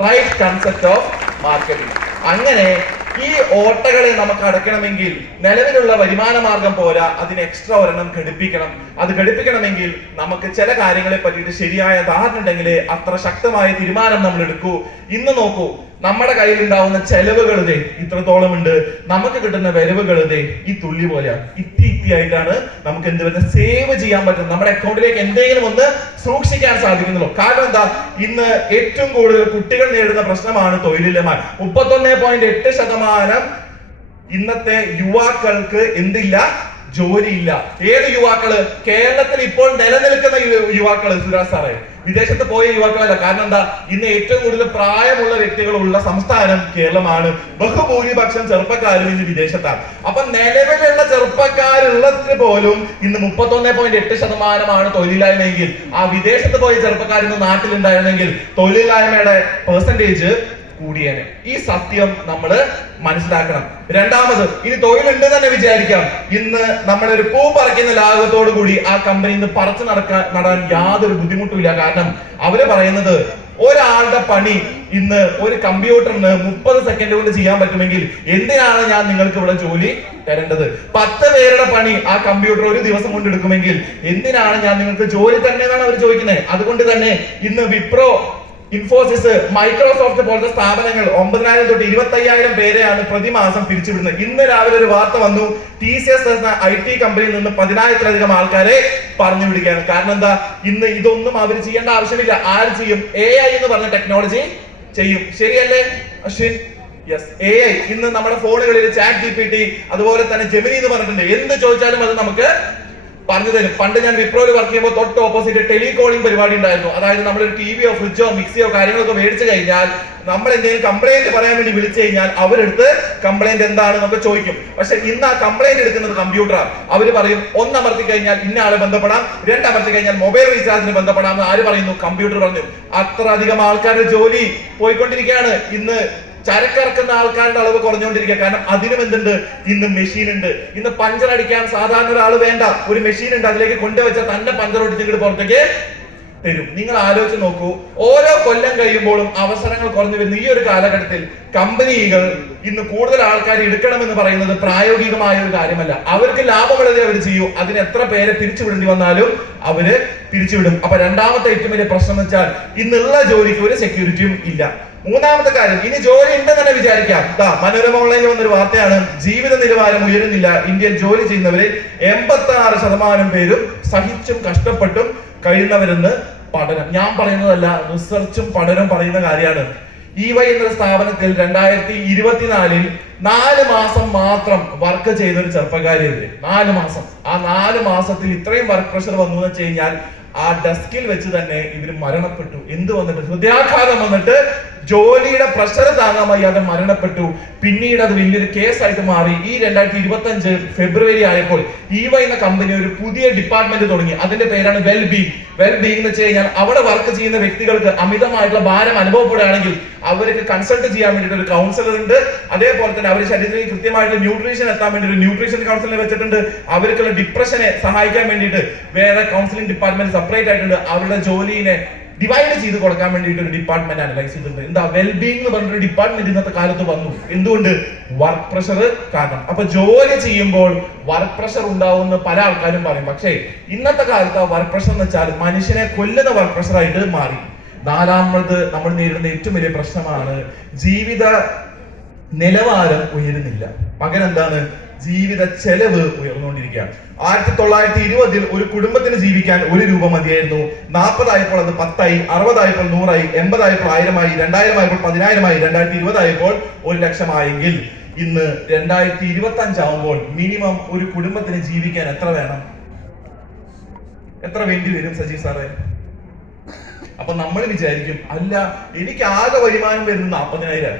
Right concept of marketing. അങ്ങനെ ഈ ഓട്ടകളെ നമുക്ക് അടയ്ക്കണമെങ്കിൽ നിലവിലുള്ള വരുമാന മാർഗം പോരാ, അതിന് എക്സ്ട്രാ ഒരെണ്ണം ഘടിപ്പിക്കണം. അത് ഘടിപ്പിക്കണമെങ്കിൽ നമുക്ക് ചില കാര്യങ്ങളെ പറ്റിയിട്ട് ശരിയായ ധാരണ ഉണ്ടെങ്കിൽ അത്ര ശക്തമായ തീരുമാനം നമ്മൾ എടുക്കൂ. ഇന്ന് നോക്കൂ, നമ്മുടെ കയ്യിൽ ഉണ്ടാവുന്ന ചെലവുകൾ ഇത്രത്തോളം ഉണ്ട്, നമുക്ക് കിട്ടുന്ന വരവുകൾ ഈ തുള്ളി പോലെയാണ്. ഇത്തി ആയിട്ടാണ് നമുക്ക് എന്ത് വരുന്നത്, സേവ് ചെയ്യാൻ പറ്റുന്നത്. നമ്മുടെ അക്കൗണ്ടിലേക്ക് എന്തെങ്കിലും ഒന്ന് സൂക്ഷിക്കാൻ സാധിക്കുന്നുള്ളൂ. കാരണം എന്താ, ഇന്ന് ഏറ്റവും കൂടുതൽ കുട്ടികൾ നേരിടുന്ന പ്രശ്നമാണ് തൊഴിലില്ലായ്മ. 31.8% ഇന്നത്തെ യുവാക്കൾക്ക് എന്തില്ല, ജോലിയില്ല. ഏത് യുവാക്കള്? കേരളത്തിൽ ഇപ്പോൾ നിലനിൽക്കുന്ന യുവാക്കള്. സുരാജ് സാറേ, വിദേശത്ത് പോയ യുവാക്കളല്ല. കാരണം എന്താ, ഇന്ന് ഏറ്റവും കൂടുതൽ പ്രായമുള്ള വ്യക്തികളുള്ള സംസ്ഥാനം കേരളമാണ്. ബഹുഭൂരിപക്ഷം ചെറുപ്പക്കാരും ഇന്ന് വിദേശത്താണ്. അപ്പൊ നിലവിലുള്ള ചെറുപ്പക്കാരുള്ളതിന് പോലും ഇന്ന് 31.8% തൊഴിലില്ലായ്മയെങ്കിൽ, ആ വിദേശത്ത് പോയ ചെറുപ്പക്കാർ ഇന്ന് നാട്ടിലുണ്ടായിരുന്നെങ്കിൽ തൊഴിലില്ലായ്മയുടെ പെർസെന്റേജ് കൂടിയേനെ. ഈ സത്യം നമ്മൾ മനസ്സിലാക്കണം. രണ്ടാമത്, ഇനി തൊഴിലുണ്ട് തന്നെ വിചാരിക്കാം, ഇന്ന് നമ്മളൊരു പൂ പറിക്കുന്ന ലാഘവത്തോടു കൂടി ആ കമ്പനി ഇന്ന് പറിച്ചു നടാൻ യാതൊരു ബുദ്ധിമുട്ടുമില്ല. കാരണം അവര് പറയുന്നത്, ഒരാളുടെ പണി ഇന്ന് ഒരു കമ്പ്യൂട്ടറിന് 30 സെക്കൻഡ് കൊണ്ട് ചെയ്യാൻ പറ്റുമെങ്കിൽ എന്തിനാണ് ഞാൻ നിങ്ങൾക്ക് ഇവിടെ ജോലി തരേണ്ടത്? 10 പേരുടെ പണി ആ കമ്പ്യൂട്ടർ ഒരു ദിവസം കൊണ്ട് എടുക്കുമെങ്കിൽ എന്തിനാണ് ഞാൻ നിങ്ങൾക്ക് ജോലി തരേണ്ടതെന്നാണ് അവർ ചോദിക്കുന്നത്. അതുകൊണ്ട് തന്നെ ഇന്ന് വിപ്രോ, ഇൻഫോസിസ്, മൈക്രോസോഫ്റ്റ് പോലത്തെ സ്ഥാപനങ്ങൾ 9,000 തൊട്ട് 25,000 പേരെയാണ് പ്രതിമാസം പിരിച്ചുവിടുന്നത്. ഇന്ന് രാവിലെ ഒരു വാർത്ത വന്നു, TCS എന്ന IT കമ്പനിയിൽ നിന്ന് 10,000-ലധികം ആൾക്കാരെ പറഞ്ഞു വിടുകയാണ്. കാരണം എന്താ, ഇന്ന് ഇതൊന്നും അവർ ചെയ്യേണ്ട ആവശ്യമില്ല. ആര് ചെയ്യും? AI എന്ന് പറഞ്ഞ ടെക്നോളജി ചെയ്യും. ശരിയല്ലേ അശ്വിൻ? യെസ്, AI ഇന്ന് നമ്മുടെ ഫോണുകളിൽ ചാറ്റ് GPT, അതുപോലെ തന്നെ ജെമിനി എന്ന് പറഞ്ഞിട്ടുണ്ട്. എന്ത് ചോദിച്ചാലും അത് നമുക്ക് പറഞ്ഞു തരും. പണ്ട് ഞാൻ വിപ്രോയിൽ വർക്ക് ചെയ്യുമ്പോൾ തൊട്ട് ഓപ്പോസിറ്റ് ടെലികോളിംഗ് പരിപാടി ഉണ്ടായിരുന്നു. അതായത് നമ്മളൊരു ടിവിയോ ഫ്രിഡ്ജോ മിക്സിയോ കാര്യങ്ങളൊക്കെ മേടിച്ചു കഴിഞ്ഞാൽ നമ്മൾ എന്തെങ്കിലും കംപ്ലൈന്റ് പറയാൻ വേണ്ടി വിളിച്ചു കഴിഞ്ഞാൽ അവരെടുത്ത് കംപ്ലൈന്റ് എന്താണെന്നൊക്കെ ചോദിക്കും. പക്ഷെ ഇന്ന് ആ കംപ്ലൈന്റ് എടുക്കുന്നത് കമ്പ്യൂട്ടറാണ്. അവര് പറയും, 1 അമർത്തി കഴിഞ്ഞാൽ ഇന്ന ആളെ ബന്ധപ്പെടാം, 2 അമർത്തി കഴിഞ്ഞാൽ മൊബൈൽ റീചാർജിന് ബന്ധപ്പെടാം എന്ന് ആര് പറയുന്നു? കമ്പ്യൂട്ടർ പറഞ്ഞു. അത്ര അധികം ആൾക്കാരുടെ ജോലി പോയിക്കൊണ്ടിരിക്കുകയാണ്. ഇന്ന് ചരക്കിറക്കുന്ന ആൾക്കാരുടെ അളവ് കുറഞ്ഞുകൊണ്ടിരിക്കുക. കാരണം അതിനും എന്തുണ്ട്, ഇന്ന് മെഷീൻ ഉണ്ട്. ഇന്ന് പഞ്ചർ അടിക്കാൻ സാധാരണ ഒരാൾ വേണ്ട, ഒരു മെഷീൻ ഉണ്ട്. അതിലേക്ക് കൊണ്ടുവച്ചാൽ തന്നെ പഞ്ചർ ഒടിച്ചിട്ട് പുറത്തേക്ക് തരും. നിങ്ങൾ ആലോചിച്ച് നോക്കൂ, ഓരോ കൊല്ലം കഴിയുമ്പോഴും അവസരങ്ങൾ കുറഞ്ഞു വരുന്ന ഈ ഒരു കാലഘട്ടത്തിൽ കമ്പനികൾ ഇന്ന് കൂടുതൽ ആൾക്കാർ എടുക്കണമെന്ന് പറയുന്നത് പ്രായോഗികമായ ഒരു കാര്യമല്ല. അവർക്ക് ലാഭമുള്ളതേ അവർ ചെയ്യൂ. അതിന് എത്ര പേരെ പിരിച്ചുവിടേണ്ടി വന്നാലും അവര് പിരിച്ചുവിടും. അപ്പൊ രണ്ടാമത്തെ ഏറ്റവും വലിയ പ്രശ്നം എന്ന് വെച്ചാൽ ഇന്നുള്ള ജോലിക്ക് ഒരു സെക്യൂരിറ്റിയും ഇല്ല. മൂന്നാമത്തെ കാര്യം, ഇനി ജോലി ഉണ്ടെന്ന് തന്നെ വിചാരിക്കാം. മനോരമ ഓൺലൈനിൽ വന്നൊരു വാർത്തയാണ്, ജീവിത നിലവാരം ഉയരുന്നില്ല. ഇന്ത്യയിൽ ജോലി ചെയ്യുന്നവരിൽ 86% പേരും സഹിച്ചും കഷ്ടപ്പെട്ടും കഴിയുന്നവരെന്ന് പഠനം. ഞാൻ പറയുന്നതല്ല, റിസർച്ചും പഠനവും പറയുന്ന കാര്യമാണ്. EY എന്നൊരു സ്ഥാപനത്തിൽ 2024 4 മാസം മാത്രം വർക്ക് ചെയ്ത ഒരു ചെറുപ്പക്കാരിയെതിരെ 4 മാസം, ആ 4 മാസത്തിൽ ഇത്രയും വർക്ക് പ്രഷർ വന്നു എന്ന് വെച്ച് കഴിഞ്ഞാൽ ആ ഡെസ്കിൽ വെച്ച് തന്നെ ഇവര് മരണപ്പെട്ടു. എന്ത് വന്നിട്ട്? ഹൃദയാഘാതം വന്നിട്ട് ജോലിയുടെ പ്രഷർ താങ്ങാൻ വയ്യാതെ മരണപ്പെട്ടു. പിന്നീട് അത് വലിയൊരു കേസായിട്ട് മാറി. ഈ 2025 ഫെബ്രുവരി ആയപ്പോൾ EY എന്ന കമ്പനി ഒരു പുതിയ ഡിപ്പാർട്ട്മെന്റ് തുടങ്ങി. അതിന്റെ പേരാണ് വെൽബീങ്. വെൽബീങ് എന്ന് വെച്ച് കഴിഞ്ഞാൽ അവിടെ വർക്ക് ചെയ്യുന്ന വ്യക്തികൾക്ക് അമിതമായിട്ടുള്ള ഭാരം അനുഭവപ്പെടുകയാണെങ്കിൽ അവർക്ക് കൺസൾട്ട് ചെയ്യാൻ വേണ്ടിയിട്ട് ഒരു കൗൺസിലർ ഉണ്ട്. അതേപോലെ തന്നെ അവർ ശരീരത്തിൽ കൃത്യമായിട്ട് ന്യൂട്രീഷൻ എത്താൻ വേണ്ടി ഒരു ന്യൂട്രീഷൻ കൗൺസിലിനെ വെച്ചിട്ടുണ്ട്. അവർക്കുള്ള ഡിപ്രഷനെ സഹായിക്കാൻ വേണ്ടിയിട്ട് വേറെ കൗൺസിലിംഗ് ഡിപ്പാർട്ട്മെന്റ് സെപ്പറേറ്റ് ആയിട്ടുണ്ട്. അവരുടെ ജോലിനെ ഡിവൈഡ് ചെയ്ത് കൊടുക്കാൻ വേണ്ടിയിട്ട് ഒരു ഡിപ്പാർട്ട്മെന്റ് അനലൈസ് ചെയ്തിട്ടുണ്ട്. എന്താ, വെൽബീങ് എന്ന് പറഞ്ഞൊരു ഡിപ്പാർട്ട്മെന്റ് ഇന്നത്തെ കാലത്ത് വന്നു. എന്തുകൊണ്ട്? വർക്ക് പ്രഷർ കാരണം. അപ്പൊ ജോലി ചെയ്യുമ്പോൾ വർക്ക് പ്രഷർ ഉണ്ടാവുമെന്ന് പല ആൾക്കാരും പറയും. പക്ഷേ ഇന്നത്തെ കാലത്ത് ആ വർക്ക് പ്രഷർ എന്ന് വെച്ചാൽ മനുഷ്യനെ കൊല്ലുന്ന വർക്ക് പ്രഷർ ആയിട്ട് മാറി. നാലാമത് നമ്മൾ നേരിടുന്ന ഏറ്റവും വലിയ പ്രശ്നമാണ് ജീവിത നിലവാരം ഉയരുന്നില്ല. പകരം എന്താണ്? ജീവിത ചെലവ് ഉയർന്നുകൊണ്ടിരിക്കുകയാണ്. 1920 ഒരു കുടുംബത്തിന് ജീവിക്കാൻ 1 രൂപ മതിയായിരുന്നു. 40 ആയപ്പോൾ അത് 10 ആയി, 60 ആയപ്പോൾ 100 ആയി, 80 ആയപ്പോൾ 1000 ആയി, 2000 ആയപ്പോൾ 10,000 ആയി, 2020 ആയപ്പോൾ 1 ലക്ഷം ആയെങ്കിൽ ഇന്ന് 2025 ആവുമ്പോൾ മിനിമം ഒരു കുടുംബത്തിന് ജീവിക്കാൻ എത്ര വേണം? എത്ര വേണ്ടി വരും സജി സാറേ? അപ്പൊ നമ്മൾ വിചാരിക്കും, അല്ല എനിക്ക് ആകെ വരുമാനം വരുന്നത് 40,000.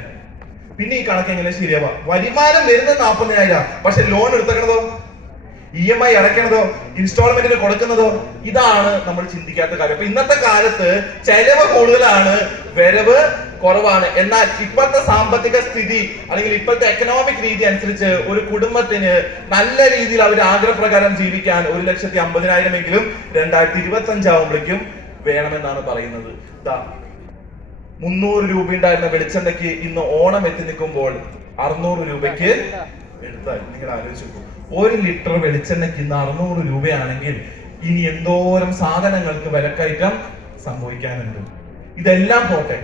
പിന്നെ ഈ കണക്ക് എങ്ങനെ ശരിയാവാ? വരുമാനം വരുന്നത് 40,000, പക്ഷെ ലോൺ എടുത്തക്കണതോ, EMI അടയ്ക്കണതോ, ഇൻസ്റ്റാൾമെന്റിന് കൊടുക്കുന്നതോ? ഇതാണ് നമ്മൾ ചിന്തിക്കാത്ത കാര്യം. അപ്പൊ ഇന്നത്തെ കാലത്ത് ചെലവ് കൂടുതലാണ്, വരവ് കുറവാണ്. എന്നാൽ ഇപ്പോഴത്തെ സാമ്പത്തിക സ്ഥിതി അല്ലെങ്കിൽ ഇപ്പോഴത്തെ എക്കണോമിക് രീതി അനുസരിച്ച് ഒരു കുടുംബത്തിന് നല്ല രീതിയിൽ അവർ ആഗ്രഹപ്രകാരം ജീവിക്കാൻ 1,50,000 എങ്കിലും 2025 ആവുമ്പോഴേക്കും വേണമെന്നാണ് പറയുന്നത്. 300 രൂപ ഉണ്ടായിരുന്ന വെളിച്ചെണ്ണയ്ക്ക് ഇന്ന് ഓണം എത്തി നിൽക്കുമ്പോൾ 600 രൂപയ്ക്ക് എടുത്താൽ നിങ്ങൾ ആലോചിച്ചു. 1 ലിറ്റർ വെളിച്ചെണ്ണയ്ക്ക് ഇന്ന് 600 രൂപയാണെങ്കിൽ ഇനി എന്തോരം സാധനങ്ങൾക്ക് വിലക്കയറ്റം സംഭവിക്കാനുണ്ട്. ഇതെല്ലാം പോട്ടെ,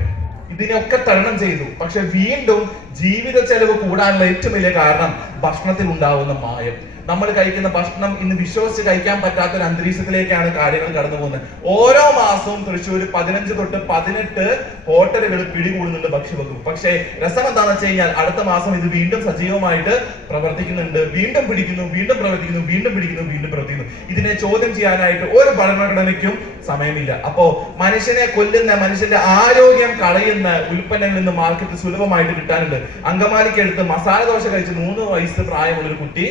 ഇതിനെയൊക്കെ തരണം ചെയ്തു. പക്ഷെ വീണ്ടും ജീവിത ചെലവ് കൂടാനുള്ള ഏറ്റവും വലിയ കാരണം ഭക്ഷണത്തിൽ ഉണ്ടാവുന്ന മായം. നമ്മൾ കഴിക്കുന്ന ഭക്ഷണം ഇന്ന് വിശ്വസിച്ച് കഴിക്കാൻ പറ്റാത്ത ഒരു അന്തരീക്ഷത്തിലേക്കാണ് കാര്യങ്ങൾ കടന്നു പോകുന്നത്. ഓരോ മാസവും തൃശ്ശൂർ 15 തൊട്ട് 18 ഹോട്ടലുകൾ പിടികൂടുന്നുണ്ട് ഭക്ഷ്യവകുപ്പ്. പക്ഷേ രസം എന്താണെന്ന് വെച്ച് കഴിഞ്ഞാൽ അടുത്ത മാസം ഇത് വീണ്ടും സജീവമായിട്ട് പ്രവർത്തിക്കുന്നുണ്ട്. വീണ്ടും പിടിക്കുന്നു, വീണ്ടും പ്രവർത്തിക്കുന്നു, വീണ്ടും പിടിക്കുന്നു, വീണ്ടും പ്രവർത്തിക്കുന്നു. ഇതിനെ ചോദ്യം ചെയ്യാനായിട്ട് ഒരു ഭരണഘടനയ്ക്കും സമയമില്ല. അപ്പോ മനുഷ്യനെ കൊല്ലുന്ന, മനുഷ്യന്റെ ആരോഗ്യം കളയുന്ന ഉൽപ്പന്നങ്ങളിൽ നിന്ന് മാർക്കറ്റ് സുലഭമായിട്ട് കിട്ടാനുണ്ട്. അങ്കമാലിക്കടുത്ത് മസാല ദോശ കഴിച്ച് 3 വയസ്സ് പ്രായമുള്ള ഒരു കുട്ടി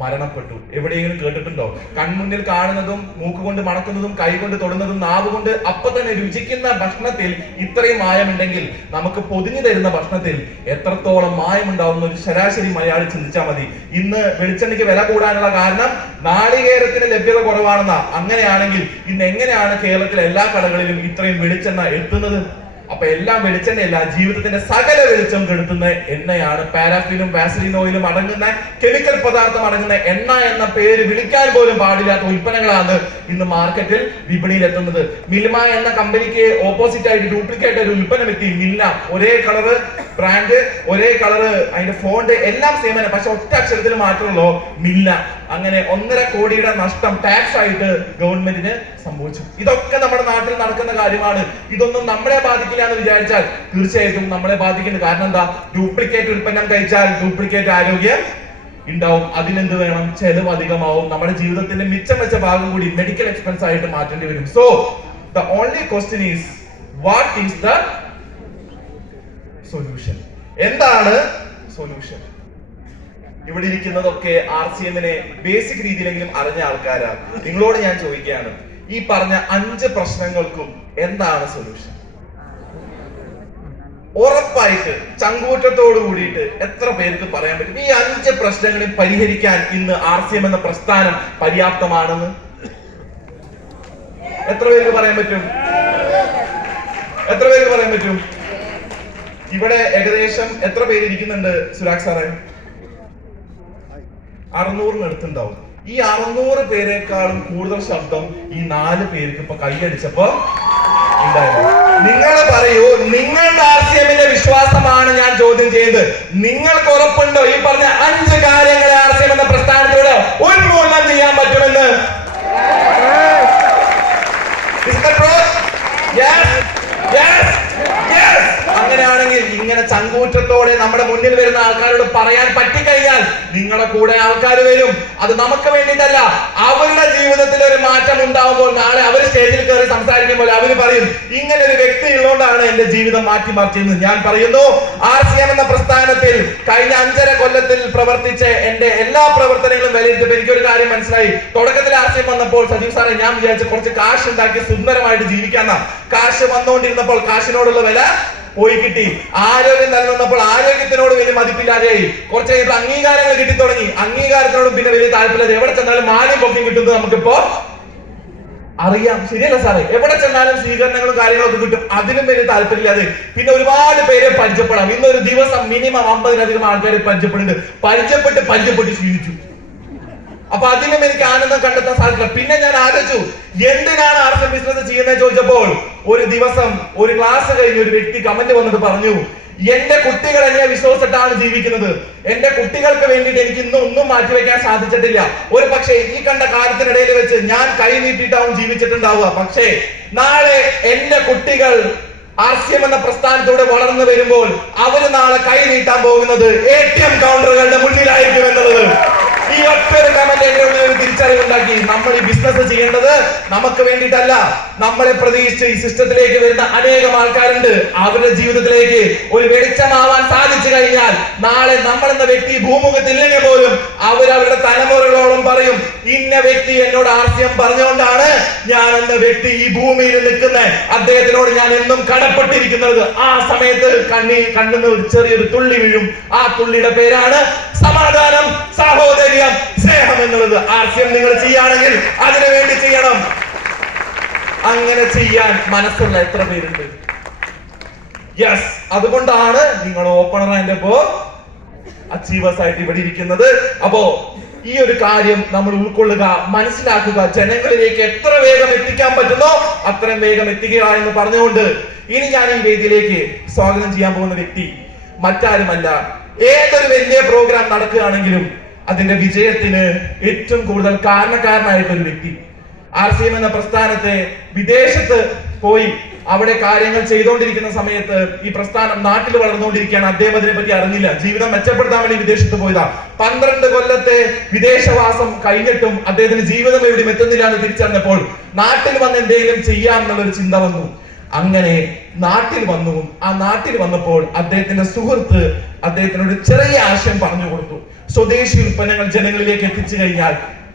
മരണപ്പെട്ടു. എവിടെയെങ്കിലും കേട്ടിട്ടുണ്ടോ? കൺമുന്നിൽ കാണുന്നതും മൂക്കുകൊണ്ട് മണക്കുന്നതും കൈകൊണ്ട് തൊടുന്നതും നാവ് കൊണ്ട് അപ്പൊ തന്നെ രുചിക്കുന്ന ഭക്ഷണത്തിൽ ഇത്രയും മായമുണ്ടെങ്കിൽ നമുക്ക് പൊതിഞ്ഞു തരുന്ന ഭക്ഷണത്തിൽ എത്രത്തോളം മായമുണ്ടാവുന്ന ഒരു ശരാശരി മലയാളി ചിന്തിച്ചാൽ മതി. ഇന്ന് വെളിച്ചെണ്ണയ്ക്ക് വില കൂടാനുള്ള കാരണം നാളികേരത്തിന് ലഭ്യത കുറവാണെന്നാ. അങ്ങനെയാണെങ്കിൽ ഇന്ന് എങ്ങനെയാണ് കേരളത്തിലെ എല്ലാ കടകളിലും ഇത്രയും വെളിച്ചെണ്ണ എത്തുന്നത്? അപ്പൊ എല്ലാം വെളിച്ചെണ്ണയല്ല, ജീവിതത്തിന്റെ സകല വെളിച്ചം കെടുത്തുന്ന എണ്ണയാണ്. പാരാഫിനും വാസലിൻ ഓയിലും അടങ്ങുന്ന കെമിക്കൽ പദാർത്ഥം അടങ്ങുന്ന എണ്ണ എന്ന പേര് വിളിക്കാൻ പോലും പാടില്ലാത്ത ഉൽപ്പന്നങ്ങളാണ് ഇന്ന് മാർക്കറ്റിൽ വിപണിയിൽ എത്തുന്നത്. മിൽമ എന്ന കമ്പനിക്ക് ഓപ്പോസിറ്റ് ആയിട്ട് ഡ്യൂപ്ലിക്കേറ്റ് ഒരു ഉൽപ്പന്നം എത്തി. മിൽന, ഒരേ കളറ് ബ്രാൻഡ്, ഒരേ കളറ്, അതിന്റെ ഫോണ്ട് എല്ലാം സെയിം തന്നെ, പക്ഷെ ഒറ്റ അക്ഷരത്തിൽ മാറ്റമുള്ളൂ മിൽന. അങ്ങനെ 1.5 കോടിയുടെ നഷ്ടം ടാക്സ് ആയിട്ട് ഗവൺമെന്റിന് സംഭവിച്ചു. ഇതൊക്കെ നമ്മുടെ നാട്ടിൽ നടക്കുന്ന കാര്യമാണ്. ഇതൊന്നും നമ്മളെ ബാധിക്കില്ല എന്ന് വിചാരിച്ചാൽ തീർച്ചയായിട്ടും നമ്മളെ ബാധിക്കുന്നത്. കാരണം എന്താ? ഡ്യൂപ്ലിക്കേറ്റ് ഉൽപ്പന്നം കഴിച്ചാൽ ഡ്യൂപ്ലിക്കേറ്റ് ആരോഗ്യം ഉണ്ടാവും. അതിനെന്ത് വേണം? ചെലവ് അധികമാവും. നമ്മുടെ ജീവിതത്തിന്റെ മിച്ചം വെച്ച ഭാഗം കൂടി മെഡിക്കൽ എക്സ്പെൻസ് ആയിട്ട് മാറ്റേണ്ടി വരും. So the only question is what is the solution? എന്താണ് സൊല്യൂഷൻ? ഇവിടെ ഇരിക്കുന്നതൊക്കെ RCMനെ ബേസിക് രീതിയിലെങ്കിലും അറിഞ്ഞ ആൾക്കാരാ. നിങ്ങളോട് ഞാൻ ചോദിക്കുകയാണ്, ഈ പറഞ്ഞ 5 പ്രശ്നങ്ങൾക്കും എന്താണ് സൊല്യൂഷൻ? ഉറപ്പായിട്ട് ചങ്കൂറ്റത്തോട് കൂടിയിട്ട് എത്ര പേർക്ക് പറയാൻ പറ്റും ഈ 5 പ്രശ്നങ്ങളെ പരിഹരിക്കാൻ ഇന്ന് RCM എന്ന പ്രസ്ഥാനം പര്യാപ്തമാണെന്ന്? എത്ര പേർക്ക് പറയാൻ പറ്റും? എത്ര പേർക്ക് പറയാൻ പറ്റും? ഇവിടെ ഏകദേശം എത്ര പേര് ഇരിക്കുന്നുണ്ട് സുരാഗ് സാറേ? 600 അടുത്തുണ്ടാവും. ഈ 600 പേരെക്കാളും കൂടുതൽ ശബ്ദം ഈ 4 പേർക്ക് ഇപ്പൊ കൈയടിച്ചപ്പോ ഉണ്ടായിരുന്നു. നിങ്ങൾ പറയൂ, നിങ്ങളുടെ RCMന്റെ വിശ്വാസമാണ് ഞാൻ ചോദ്യം ചെയ്യുന്നത്. നിങ്ങൾക്ക് ഉറപ്പുണ്ടോ ഈ പറഞ്ഞ 5 കാര്യങ്ങൾ RCM എന്ന പ്രസ്ഥാനത്തോട് ഉന്മൂലനം ചെയ്യാൻ പറ്റുമെന്ന്? അങ്ങനെയാണെങ്കിൽ ഇങ്ങനെ ചങ്കൂറ്റത്തോടെ നമ്മുടെ മുന്നിൽ വരുന്ന ആൾക്കാരോട് പറയാൻ പറ്റിക്കഴിഞ്ഞാൽ നിങ്ങളുടെ കൂടെ ആൾക്കാർ വരും. അത് നമുക്ക് വേണ്ടിയിട്ടല്ല, അവരുടെ ജീവിതത്തിൽ ഒരു മാറ്റം ഉണ്ടാവുമ്പോൾ നാളെ അവർ സ്റ്റേജിൽ കയറി സംസാരിക്കുമ്പോൾ അവർ പറയും, ഇങ്ങനെ ഒരു വ്യക്തി ഉള്ളതുകൊണ്ടാണ് എന്റെ ജീവിതം മാറ്റിമറിച്ചത്. ഞാൻ പറയുന്നു, RCM എന്ന പ്രസ്ഥാനത്തിൽ കഴിഞ്ഞ 5.5 കൊല്ലത്തിൽ പ്രവർത്തിച്ച എന്റെ എല്ലാ പ്രവർത്തനങ്ങളും വിലയിരുത്തിയപ്പോൾ എനിക്കൊരു കാര്യം മനസ്സിലായി. തുടക്കത്തിൽ RCM വന്നപ്പോൾ സജീവ് സാറെ ഞാൻ വിചാരിച്ചു കുറച്ച് കാശ് ഉണ്ടാക്കി സുന്ദരമായിട്ട് ജീവിക്കാന്ന. കാശ് വന്നുകൊണ്ടിരുന്നപ്പോൾ കാശിനോടുള്ള വില പോയി കിട്ടി. ആരോഗ്യം നിലനിന്നപ്പോൾ ആരോഗ്യത്തിനോട് വലിയ മതിപ്പില്ലാതെയായി. കുറച്ച് കഴിഞ്ഞപ്പോൾ അംഗീകാരങ്ങൾ കിട്ടി തുടങ്ങി. അംഗീകാരത്തിനോടും പിന്നെ വലിയ താല്പര്യം. എവിടെ ചെന്നാലും മാലിന്യം പൊക്കി കിട്ടുന്നത് നമുക്കിപ്പോ അറിയാം. ശരിയല്ല സാറേ? എവിടെ ചെന്നാലും സ്വീകരണങ്ങളും കാര്യങ്ങളൊക്കെ കിട്ടും. അതിനും വലിയ താല്പര്യമില്ലാതെ പിന്നെ ഒരുപാട് പേരെ പരിചയപ്പെടാം. ഇന്നൊരു ദിവസം മിനിമം 50-ലധികം ആൾക്കാരെ പരിചയപ്പെടുന്നുണ്ട്. പരിചയപ്പെട്ട് ക്ഷീണിച്ചു. അപ്പൊ അതിനും എനിക്ക് ആനന്ദം കണ്ടെത്താൻ സാധിക്കില്ല. പിന്നെ ഞാൻ ആലോചിച്ചു, എന്തിനാണ് RCM ബിസിനസ് ചെയ്യുന്നത് ചോദിച്ചപ്പോൾ ഒരു ദിവസം ഒരു ക്ലാസ് കഴിഞ്ഞ് ഒരു വ്യക്തി കമന്റ് വന്നിട്ട് പറഞ്ഞു, എന്റെ കുട്ടികൾ എന്നെ വിശ്വസിച്ചിട്ടാണ് ജീവിക്കുന്നത്. എന്റെ കുട്ടികൾക്ക് വേണ്ടിയിട്ട് എനിക്ക് ഇന്നും ഒന്നും മാറ്റിവെക്കാൻ സാധിച്ചിട്ടില്ല. ഒരു പക്ഷേ ഈ കണ്ട കാലത്തിനിടയിൽ വെച്ച് ഞാൻ കൈ നീട്ടിയിട്ടാവും ജീവിച്ചിട്ടുണ്ടാവുക. പക്ഷേ നാളെ എന്റെ കുട്ടികൾ RCM എന്ന പ്രസ്ഥാനത്തോടെ വളർന്നു വരുമ്പോൾ അവര് നാളെ കൈ നീട്ടാൻ പോകുന്നത് ATM കൗണ്ടറുകളുടെ മുന്നിലായിരിക്കും എന്നുള്ളത് ഈ ഒറ്റൊരു കമന്റ് എന്റെ ഉള്ളിൽ ഒരു തിരിച്ചറിവുണ്ടാക്കി. നമ്മൾ ഈ ബിസിനസ് ചെയ്യേണ്ടത് നമുക്ക് വേണ്ടിയിട്ടല്ല, നമ്മളെ പ്രതീക്ഷിച്ച് ഈ സിസ്റ്റത്തിലേക്ക് വരുന്ന അനേകം ആൾക്കാരുണ്ട്. അവരുടെ ജീവിതത്തിലേക്ക് ഒരു വെളിച്ചമാവാൻ സാധിച്ചു കഴിഞ്ഞാൽ നാളെ നമ്മൾ എന്ന വ്യക്തി ഭൂമുഖത്തില്ലെങ്കിൽ പോലും അവരവരുടെ തലമുറകളോളം പറയും, ഇന്ന വ്യക്തി എന്നോട് RCM പറഞ്ഞുകൊണ്ടാണ് ഞാൻ എന്ന വ്യക്തി ഈ ഭൂമിയിൽ നിൽക്കുന്നത്. അദ്ദേഹത്തിനോട് ഞാൻ എന്നും കടപ്പെട്ടിരിക്കുന്നത്. ആ സമയത്ത് കണ്ണുന്ന ഒരു ചെറിയൊരു തുള്ളി വീഴും. ആ തുള്ളിയുടെ പേരാണ് സമാധാനം, സാഹോദര്യം, സ്നേഹം എന്നുള്ളത്. RCM നിങ്ങൾ ചെയ്യുകയാണെങ്കിൽ അതിനു വേണ്ടി ചെയ്യണം. അങ്ങനെ ചെയ്യാൻ മനസ്സുള്ള എത്ര പേരുണ്ട്? യെസ്, അതുകൊണ്ടാണ് നിങ്ങൾ ഓപ്പണർ ആൻഡ് അച്ചീവേഴ്സ് ആയിട്ട് ഇവിടെ ഇരിക്കുന്നത്. അപ്പോ ഈ ഒരു കാര്യം നമ്മൾ ഉൾക്കൊള്ളുക, മനസ്സിലാക്കുക, ജനങ്ങളിലേക്ക് എത്ര വേഗം എത്തിക്കാൻ പറ്റുന്നോ അത്രയും വേഗം എത്തിക്കുക എന്ന് പറഞ്ഞുകൊണ്ട് ഇനി ഞാൻ ഈ വേദിയിലേക്ക് സ്വാഗതം ചെയ്യാൻ പോകുന്ന വ്യക്തി മറ്റാരുമല്ല, ഏതൊരു വലിയ പ്രോഗ്രാം നടക്കുകയാണെങ്കിലും അതിന്റെ വിജയത്തിന് ഏറ്റവും കൂടുതൽ കാരണക്കാരനായിട്ടൊരു വ്യക്തി. RCM എന്ന പ്രസ്ഥാനത്തെ വിദേശത്ത് പോയി അവിടെ കാര്യങ്ങൾ ചെയ്തുകൊണ്ടിരിക്കുന്ന സമയത്ത് ഈ പ്രസ്ഥാനം നാട്ടിൽ വളർന്നുകൊണ്ടിരിക്കുകയാണ്. അദ്ദേഹം അതിനെ പറ്റി അറിഞ്ഞില്ല. ജീവിതം മെച്ചപ്പെടുത്താൻ വേണ്ടി വിദേശത്ത് പോയതാ. 12 കൊല്ലത്തെ വിദേശവാസം കഴിഞ്ഞിട്ടും അദ്ദേഹത്തിന് ജീവിതം എവിടെയും എത്തുന്നില്ല എന്ന് തിരിച്ചറിഞ്ഞപ്പോൾ നാട്ടിൽ വന്ന് എന്തെങ്കിലും ചെയ്യാം എന്നുള്ളൊരു ചിന്ത വന്നു. അങ്ങനെ നാട്ടിൽ വന്നു. ആ നാട്ടിൽ വന്നപ്പോൾ അദ്ദേഹത്തിന്റെ സുഹൃത്ത് അദ്ദേഹത്തിനൊരു ചെറിയ ആശയം പറഞ്ഞു കൊടുത്തു. സ്വദേശി ഉൽപ്പന്നങ്ങൾ ജനങ്ങളിലേക്ക് എത്തിച്ചു കഴിഞ്ഞാൽ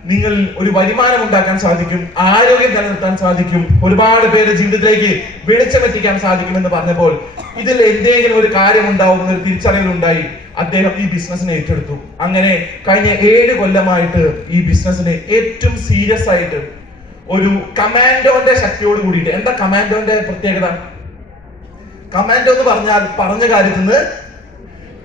നിങ്ങൾ ഒരു വരുമാനം ഉണ്ടാക്കാൻ സാധിക്കും, ആരോഗ്യം നിലനിർത്താൻ സാധിക്കും, ഒരുപാട് പേരുടെ ജീവിതത്തിലേക്ക് വെളിച്ചമെത്തിക്കാൻ സാധിക്കും എന്ന് പറഞ്ഞപ്പോൾ ഇതിൽ എന്തെങ്കിലും ഒരു കാര്യം ഉണ്ടാവുന്ന ഒരു തിരിച്ചറിയലുണ്ടായി. അദ്ദേഹം ഈ ബിസിനസിനെ ഏറ്റെടുത്തു. അങ്ങനെ കഴിഞ്ഞ 7 കൊല്ലമായിട്ട് ഈ ബിസിനസിനെ ഏറ്റവും സീരിയസ് ആയിട്ട് ഒരു കമാൻഡോന്റെ ശക്തിയോട് കൂടിയിട്ട്. എന്താ കമാൻഡോന്റെ പ്രത്യേകത? കമാൻഡോ എന്ന് പറഞ്ഞാൽ പറഞ്ഞ കാര്യത്തിൽ നിന്ന്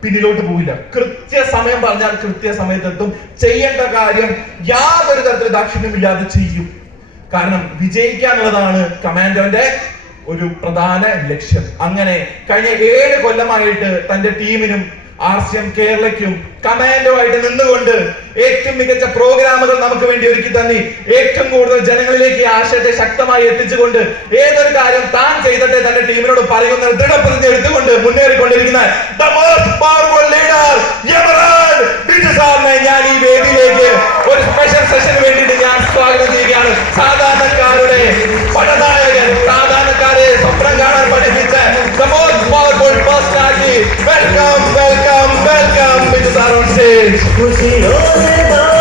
പിന്നിലോട്ട് പോവില്ല. കൃത്യസമയം പറഞ്ഞാൽ കൃത്യസമയത്തെത്തും. ചെയ്യേണ്ട കാര്യം യാതൊരു തരത്തിലുള്ള ദാക്ഷിണ്യമില്ലാതെ ചെയ്യും. കാരണം വിജയിക്കുക എന്നുള്ളതാണ് കമാൻഡോന്റെ ഒരു പ്രധാന ലക്ഷ്യം. അങ്ങനെ കഴിഞ്ഞ 7 കൊല്ലമായിട്ട് തന്റെ ടീമിനും RCM കേരളയ്ക്കും കമാൻഡോ ആയിട്ട് നിന്നുകൊണ്ട് ഏറ്റവും മികച്ച പ്രോഗ്രാമുകൾ നമുക്ക് വേണ്ടി ഒരുക്കി തന്നി ഏറ്റവും കൂടുതൽ ജനങ്ങളിലേക്ക് ആശയത്തെ ശക്തമായി എത്തിച്ചുകൊണ്ട് ഏതൊരു കാര്യം താൻ ചെയ്തിട്ട് തന്റെ ടീമിനോട് പറയുന്ന ദൃഢപ്രതിജ്ഞ എടുത്തുകൊണ്ട് മുന്നേറിക്കൊണ്ടിരിക്കുന്ന ഞാൻ ഈ വേദിയിലേക്ക് ഒരു സ്പെഷ്യൽ സെഷന് വേണ്ടിയിട്ട് ഞാൻ സ്വാഗതം ചെയ്യുകയാണ്. സാധാരണക്കാരുടെ പടനായകൻ, സാധാരണക്കാരെ സ്വപ്നം കാണാൻ പഠിപ്പിച്ച the most powerful personality. Welcome, welcome, welcome. Bijoy sir on stage.